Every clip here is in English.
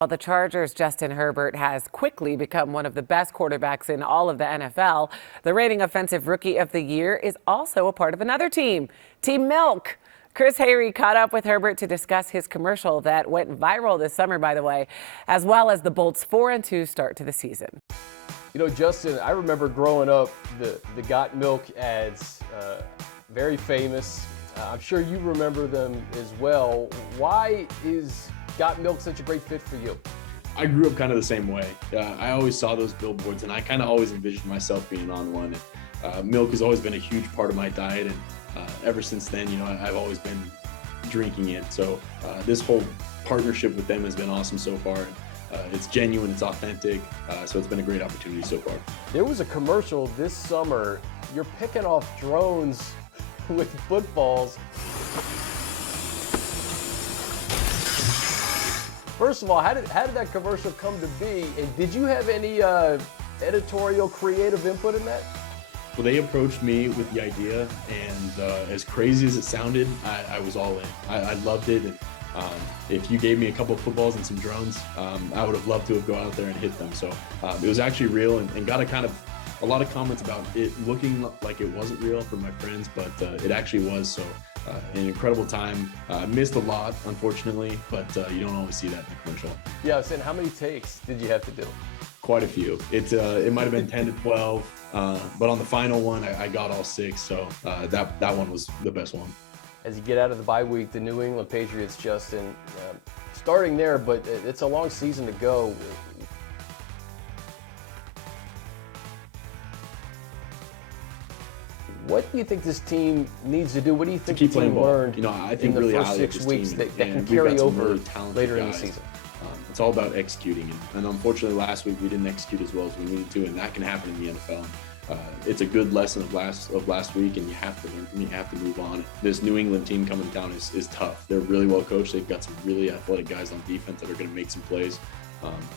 Well, the Chargers' Justin Herbert has quickly become one of the best quarterbacks in all of the NFL. The reigning Offensive Rookie of the Year is also a part of another team, Team Milk. Chris Hayre caught up with Herbert to discuss his commercial that went viral this summer, by the way, as well as the Bolts' 4-2 start to the season. You know, Justin, I remember growing up, the Got Milk ads, very famous. I'm sure you remember them as well. Why is Got Milk such a great fit for you? I grew up kind of the same way. I always saw those billboards, and I kind of always envisioned myself being on one. Milk has always been a huge part of my diet, and ever since then, you know, I've always been drinking it. So this whole partnership with them has been awesome so far. It's genuine, it's authentic, so it's been a great opportunity so far. There was a commercial this summer. You're picking off drones with footballs. First of all, how did that commercial come to be? And did you have any editorial creative input in that? Well, they approached me with the idea, and as crazy as it sounded, I was all in. I loved it. And, if you gave me a couple of footballs and some drones, I would have loved to have gone out there and hit them. So it was actually real, and got a lot of comments about it looking like it wasn't real from my friends, but it actually was. So an incredible time. Missed a lot, unfortunately, but you don't always see that in the commercial. Yeah, I was saying, how many takes did you have to do? Quite a few. It might have been 10 to 12, but on the final one, I got all 6. So that one was the best one. As you get out of the bye week, the New England Patriots, Justin, starting there, but it's a long season to go. What do you think this team needs to do? What do you think the team learned I think in the really first 6 weeks that can carry over later in the season? It's all about executing, and unfortunately last week we didn't execute as well as we needed to, and that can happen in the NFL. It's a good lesson of last week, and you have to learn from it. You have to move on. This New England team coming down is tough. They're really well coached. They've got some really athletic guys on defense that are going to make some plays.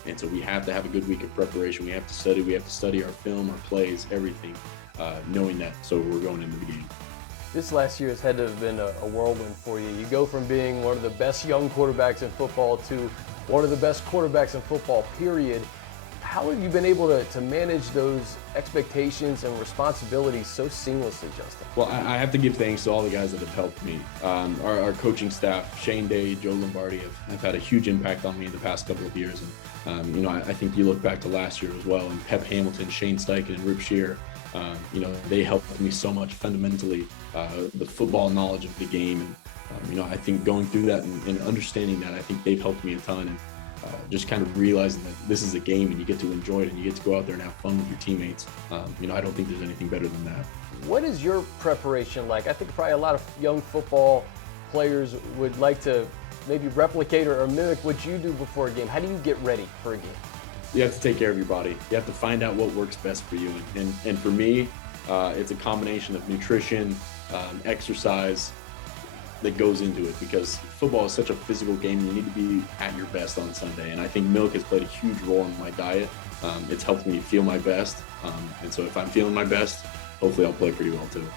And so we have to have a good week of preparation. We have to study. We have to study our film, our plays, everything, knowing that. So we're going into the game. This last year has had to have been a whirlwind for you. You go from being one of the best young quarterbacks in football to one of the best quarterbacks in football, period. How have you been able to manage those expectations and responsibilities so seamlessly, Justin? Well, I have to give thanks to all the guys that have helped me. Our coaching staff, Shane Day, Joe Lombardi, have had a huge impact on me in the past couple of years. And I think you look back to last year as well, and Pep Hamilton, Shane Steichen, and Rip Shear, they helped me so much fundamentally, the football knowledge of the game. And, I think going through that and understanding that, I think they've helped me a ton. And just kind of realizing that this is a game and you get to enjoy it and you get to go out there and have fun with your teammates. I don't think there's anything better than that. What is your preparation like? I think probably a lot of young football players would like to maybe replicate or mimic what you do before a game. How do you get ready for a game? You have to take care of your body. You have to find out what works best for you. And for me, it's a combination of nutrition, exercise, that goes into it, because football is such a physical game. You need to be at your best on Sunday, and I think milk has played a huge role in my diet. It's helped me feel my best, and so if I'm feeling my best, hopefully I'll play pretty well too.